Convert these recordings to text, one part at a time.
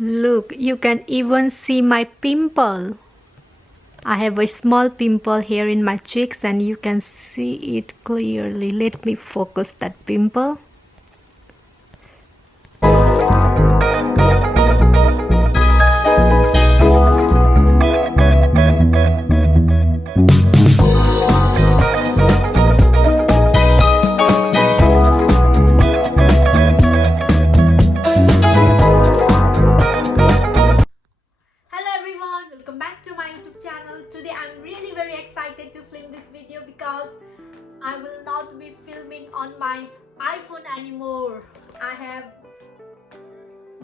Look, you can even see my pimple. I have a small pimple here in my cheeks and you can see it clearly. Let me focus that pimple. Hello everyone, welcome back to my YouTube channel. Today I'm really very excited to film this video because I will not be filming on my iPhone anymore. I have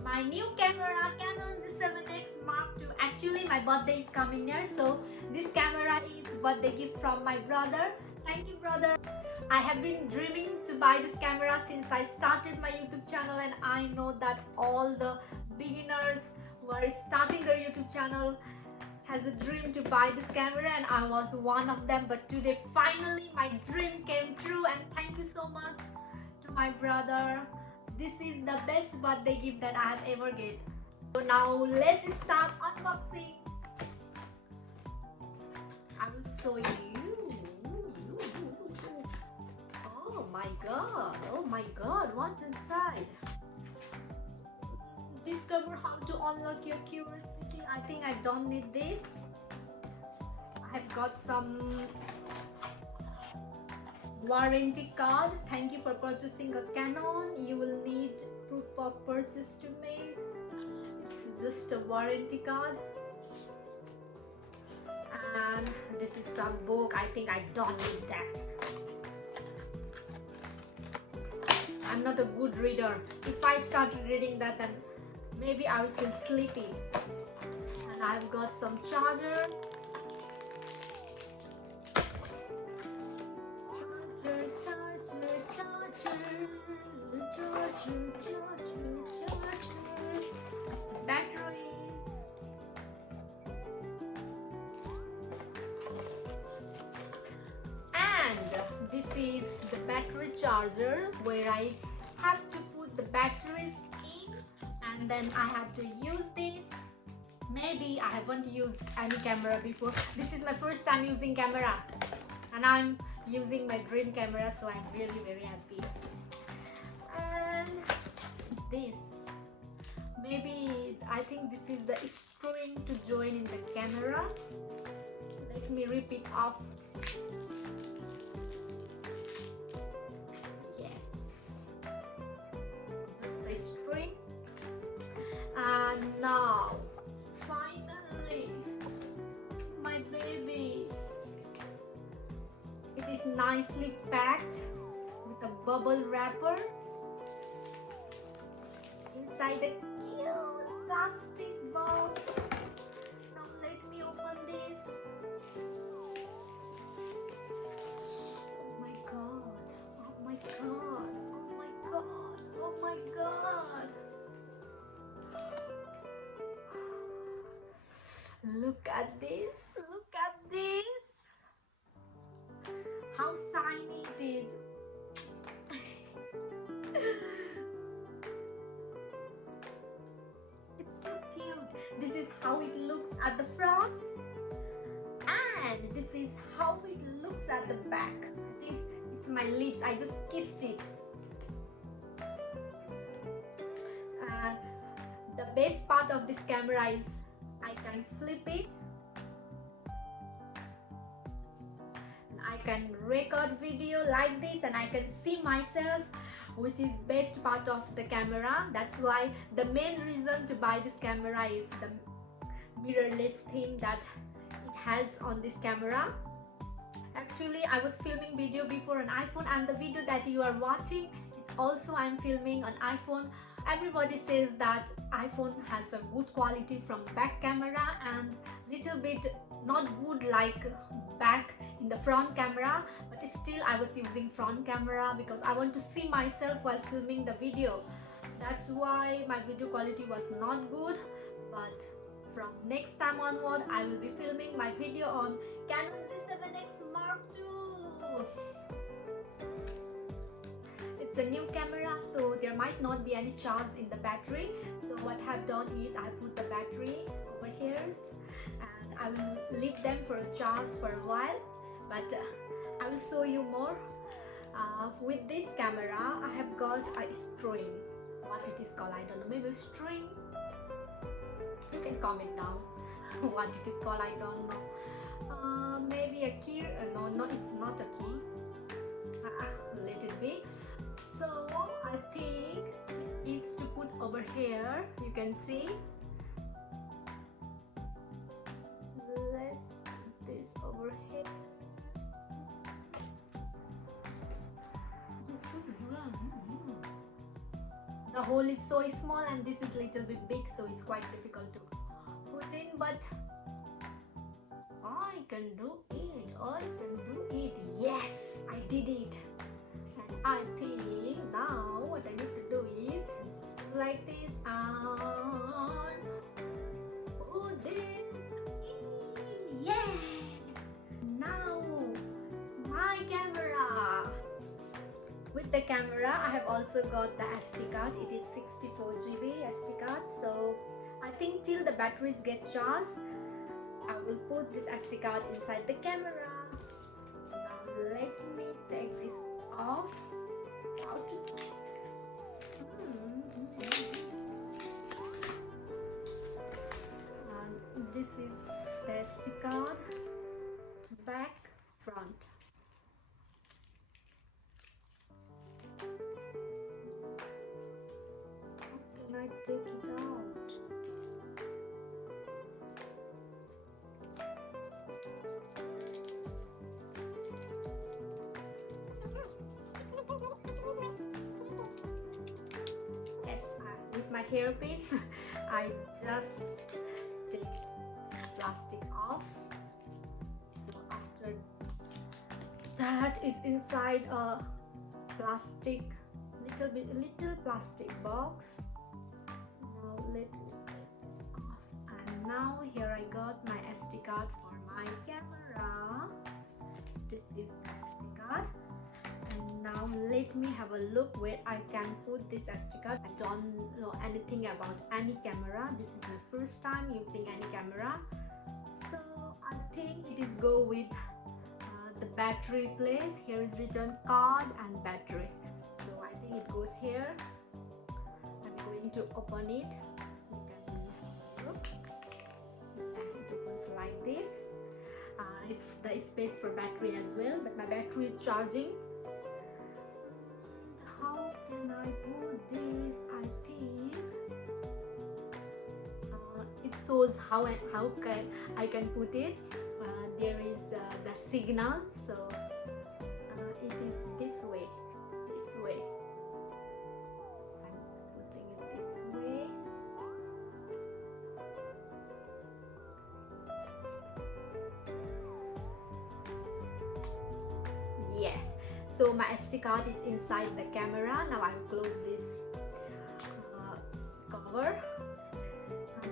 my new camera, Canon G7x Mark II. Actually my birthday is coming near, so this camera is birthday gift from my brother. Thank you brother. I have been dreaming to buy this camera since I started my YouTube channel, and I know that all the beginners who are starting their YouTube channel has a dream to buy this camera, and I was one of them. But today finally my dream came true, and thank you so much to my brother. This is the best birthday gift that I have ever get. So now let's start unboxing. I will show you. Oh my god, what's inside? Discover how to unlock your curiosity. I think I don't need this. I have got some warranty card. Thank you for purchasing a Canon. You will need proof of purchase to make. It's just a warranty card. And this is some book. I think I don't need that. I'm not a good reader. If I start reading that, then maybe I will feel sleepy. And I've got some charger. Batteries. And this is the battery charger where I have to put the batteries in, and then I have to use this. Maybe I haven't used any camera before. This is my first time using camera, and I'm using my dream camera, so I'm really very happy. And this, maybe I think this is the string to join in the camera. Let me rip it off. Yes, just a string. And now finally my baby. It is nicely packed with a bubble wrapper inside a cute plastic box. Now let me open this. Oh my god, oh my god, oh my god, oh my god. Look at this, look at this. How shiny it is. It's so cute. This is how it looks at the front, and this is how it looks at the back. I think it's my lips, I just kissed it. And the best part of this camera is I can flip it. I can record video like this, and I can see myself, which is best part of the camera. That's why the main reason to buy this camera is the mirrorless thing that it has on this camera. Actually, I was filming video before on iPhone, and the video that you are watching, it's also I'm filming on iPhone. Everybody says that iPhone has a good quality from back camera and little bit not good like back in the front camera, but still I was using front camera because I want to see myself while filming the video. That's why my video quality was not good, but from next time onward I will be filming my video on Canon G7x Mark II. it's a new camera, so there might not be any charge in the battery. So what I have done is I put the battery over here and I will leave them for a charge for a while, but I will show you more. With this camera I have got a string. What it is called, I don't know, maybe string. You can comment down what it is called, I don't know. Maybe a key. No, it's not a key. Let it be. So I think it's to put over here. You can see. Let's put this over here. The hole is so small and this is little bit big, so it's quite difficult to put in, but I can do it. I can do it. Yes, I did it. And I think now what I need to do is like this and put this in. Yes. Now it's my camera. With the camera I have also got the SD card. It is 64 GB SD card, so I think till the batteries get charged I will put this SD card inside the camera. Now let me take this off. How to and this is the SD card, back, front. I take it out. Yes, with my hairpin I just take plastic off. So after that it's inside a plastic, little plastic box. Let me take this off, and now here I got my SD card for my camera. This is the SD card, and now let me have a look where I can put this SD card. I don't know anything about any camera. This is my first time using any camera, so I think it is go with the battery place. Here is written card and battery, so I think it goes here. I'm going to open it. It opens like this. It's the space for battery as well, but my battery is charging. How can I put this? I think it shows how I can put it. There is the signal, so it is this way. I'm putting it this way. Yes, so my SD card is inside the camera. Now I will close this cover.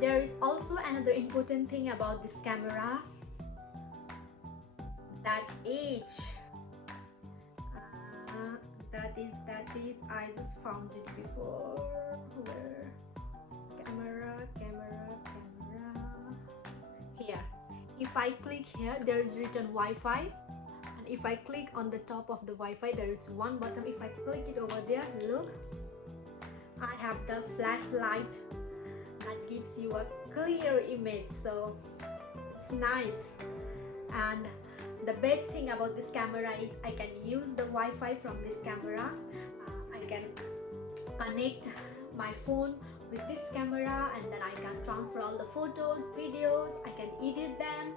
There is also another important thing about this camera, that age. That is I just found it before. Where? Camera. Here. If I click here, there is written Wi-Fi. If I click on the top of the Wi-Fi, there is one button. If I click it over there, look, I have the flashlight that gives you a clear image, so it's nice. And the best thing about this camera is I can use the Wi-Fi from this camera. I can connect my phone with this camera, and then I can transfer all the photos, videos, I can edit them.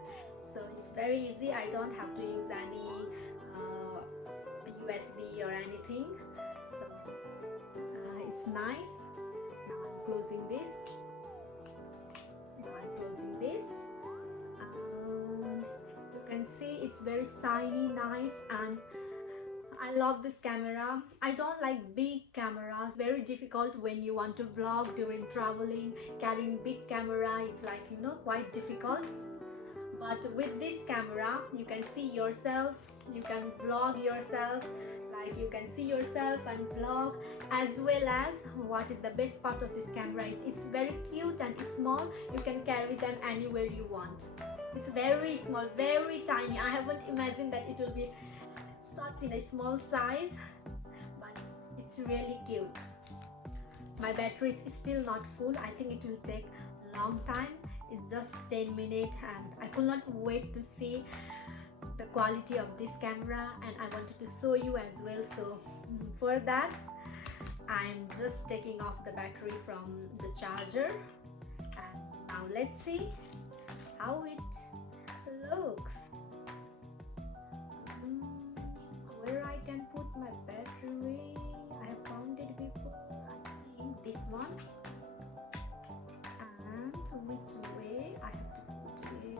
So it's very easy. I don't have to use any USB or anything. So it's nice. Now I'm closing this. And you can see it's very shiny, nice, and I love this camera. I don't like big cameras. Very difficult when you want to vlog during traveling. Carrying big camera is like, you know, quite difficult. But with this camera, you can see yourself, you can vlog yourself, like you can see yourself and vlog, as well as what is the best part of this camera is it's very cute and small. You can carry them anywhere you want. It's very small, very tiny. I haven't imagined that it will be such in a small size, but it's really cute. My battery is still not full. I think it will take a long time. It's just 10 minutes and I could not wait to see the quality of this camera, and I wanted to show you as well. So for that I'm just taking off the battery from the charger, and now let's see how it looks. Where I can put my battery, I have found it before. I think this one. And which way I have to put it?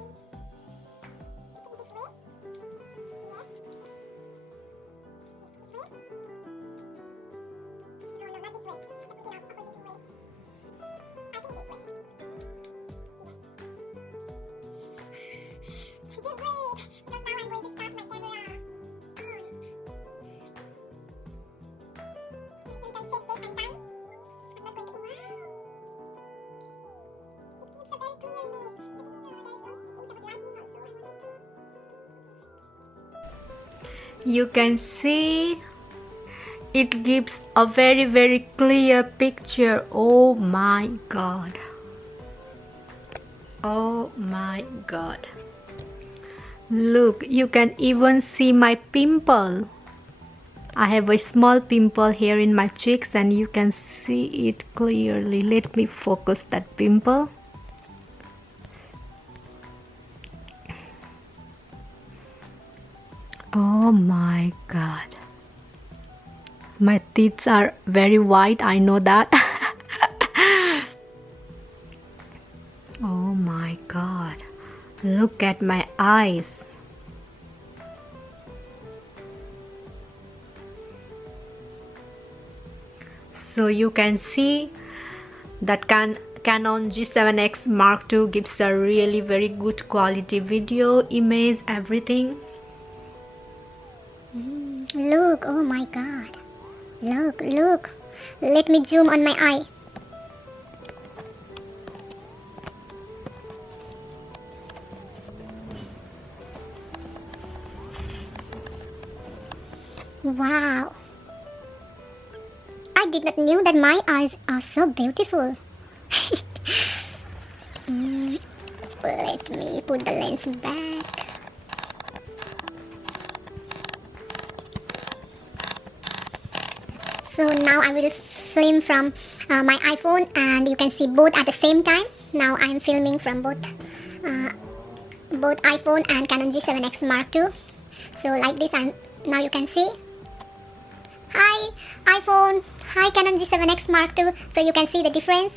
You can see it gives a very clear picture. Oh my god. Oh my god. Look, you can even see my pimple. I have a small pimple here in my cheeks and you can see it clearly. Let me focus that pimple. Oh my god. My teeth are very white, I know that. Oh my god. Look at my eyes. So you can see that Canon G7x Mark II gives a really very good quality video, image, everything. Look, oh my god. Look, look. Let me zoom on my eye. Wow. I did not know that my eyes are so beautiful. Let me put the lens back. So now I will film from my iPhone, and you can see both at the same time. Now I am filming from both iPhone and Canon G7x Mark II. So like this, and now you can see. Hi iPhone, hi Canon G7x Mark II. So you can see the difference.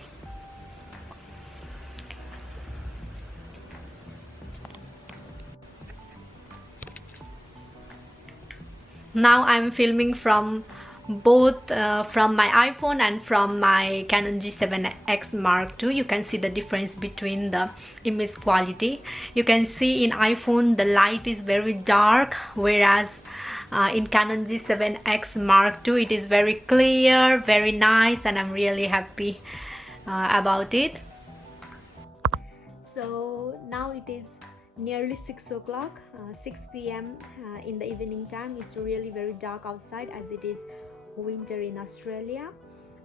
Now I'm filming from both from my iPhone and from my Canon G7x Mark II. You can see the difference between the image quality. You can see in iPhone the light is very dark, whereas in Canon G7x Mark II it is very clear, very nice, and I'm really happy about it. So now it is nearly 6 o'clock, 6 p.m. In the evening time. It's really very dark outside as it is winter in Australia,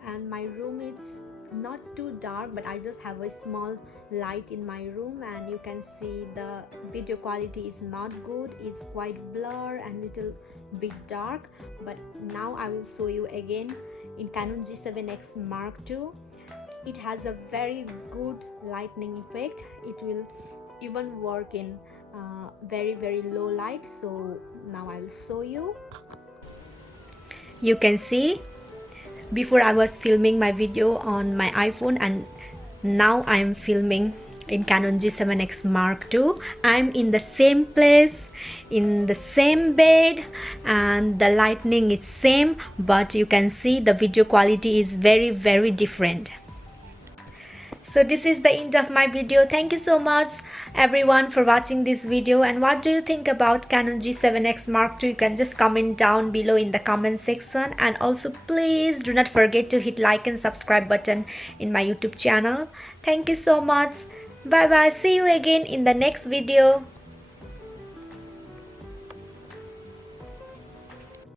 and my room is not too dark, but I just have a small light in my room, and you can see the video quality is not good. It's quite blur and little bit dark, but now I will show you again in Canon G7x Mark II. It has a very good lightning effect. It will even work in very low light. So now I will show you. You can see before I was filming my video on my iPhone, and now I am filming in Canon G7x Mark II. I'm in the same place, in the same bed, and the lightning is same, but you can see the video quality is very different. So this is the end of my video. Thank you so much everyone for watching this video, and what do you think about Canon G7X Mark II? You can just comment down below in the comment section, and also please do not forget to hit like and subscribe button in my YouTube channel. Thank you so much. Bye bye. See you again in the next video.